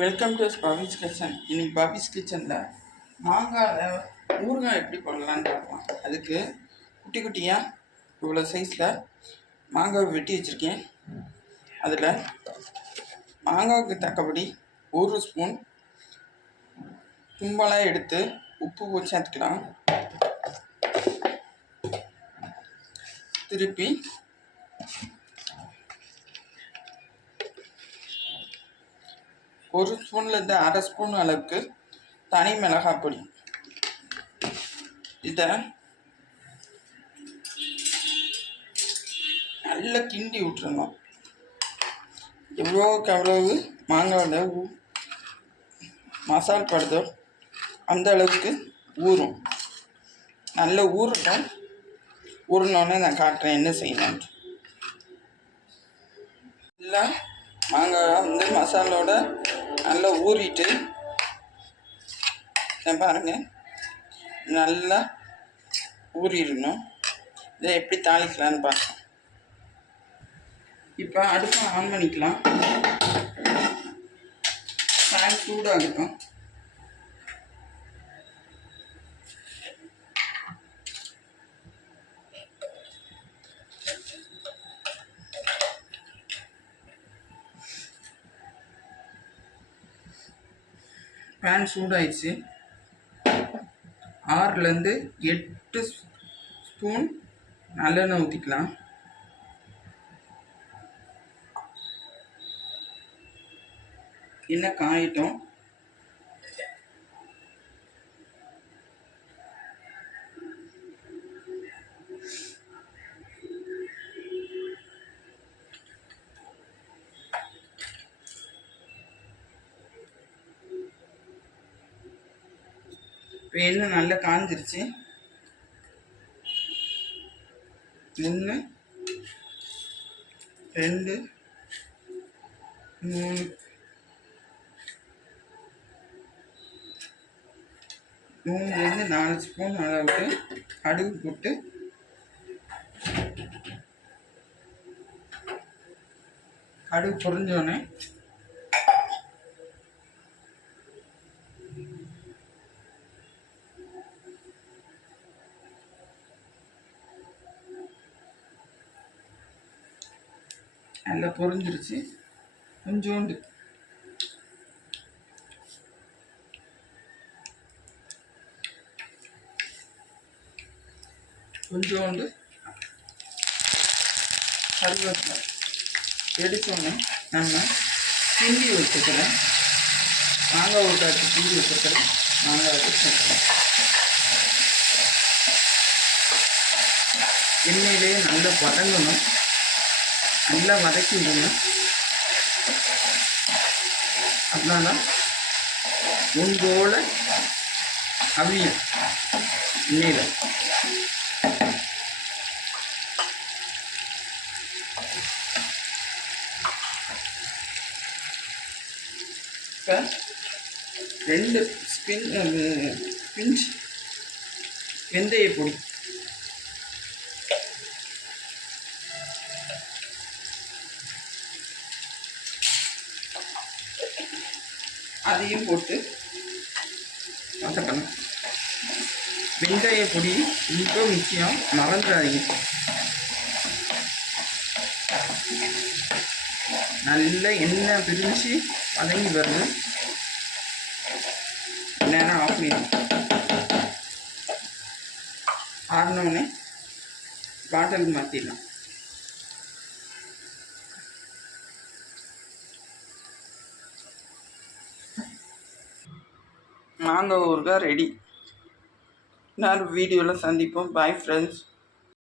Welcome to பாபிஸ் kitchen. இன்னைக்கு பாபிஸ் கிச்சனில் மாங்காய் ஊறுகாய் எப்படி பண்ணலான்னு பார்க்கலாம். அதுக்கு குட்டி குட்டியாக இவ்வளோ சைஸில் மாங்காய் வெட்டி வச்சுருக்கேன். அதில் மாங்காய்க்கு தக்கபடி 1 ஸ்பூன் கும்பலாக எடுத்து உப்பு சேர்த்துக்கலாம். திருப்பி ஒரு ஸ்பூன்லேருந்து 1/2 ஸ்பூன் அளவுக்கு தனி மிளகாய் பொடி. இதை நல்லா கிண்டி விட்டுறணும். எவ்வளோக்கு எவ்வளவு மாங்காயில் மசால் படுதோ அந்த அளவுக்கு ஊறும். நல்லா ஊறட்டும். ஊறினோடனே நான் காட்டுறேன் என்ன செய்யணும்னு. இல்லை மாங்காய் மசாலோட நல்லா ஊறிட்டு பாருங்கள், நல்லா ஊறிடணும். இதை எப்படி தாளிக்கலான்னு பார்க்கலாம். இப்போ அடுப்பை ஆன் பண்ணிக்கலாம். பேன் சூடாகட்டும். பேன் சூடாயிடுச்சு. 6லேருந்து 8 ஸ்பூன் நல்லெண்ணெய் ஊற்றிக்கலாம். எண்ணெய் காயட்டும். இப்போ எண்ணெய் நல்லா காஞ்சிருச்சு. 1 2 3 3லேருந்து 4 ஸ்பூன் அளவுக்கு கடுகு போட்டு கடுகு பொரிஞ்சோடனே நல்லா பொரிஞ்சிருச்சு. கொஞ்சோண்டு கருவேப்பிலை எடுத்தோன்னே நம்ம கிண்டி வச்சுக்கிறேன். மாங்காய் ஊட்டாச்சு கிண்டி வச்சுக்கிறேன். மாங்காய் வச்சுக்கிறேன். எண்ணெயிலேயே நல்லா வதங்கணும். நல்லா வதக்கி விடணும். அதனால முன்போல அவியும் எண்ணெயில். இப்போ 2 பிஞ்ச் வெந்தய பொடி, அதையும் போட்டு வதக்கணும். வெங்காய பொடி ரொம்ப முக்கியம், மறந்துடாதீங்க. நல்ல எண்ணெய் பிரிஞ்சு வதங்கி வரணும். நேரம் ஆஃப் பண்ணிடணும். ஆறினோடனே பாட்டிலுக்கு மாற்றிடலாம். மாங்காய் ஊறுகாய் ரெடி. இன்னொரு வீடியோவில் சந்திப்போம். Bye friends.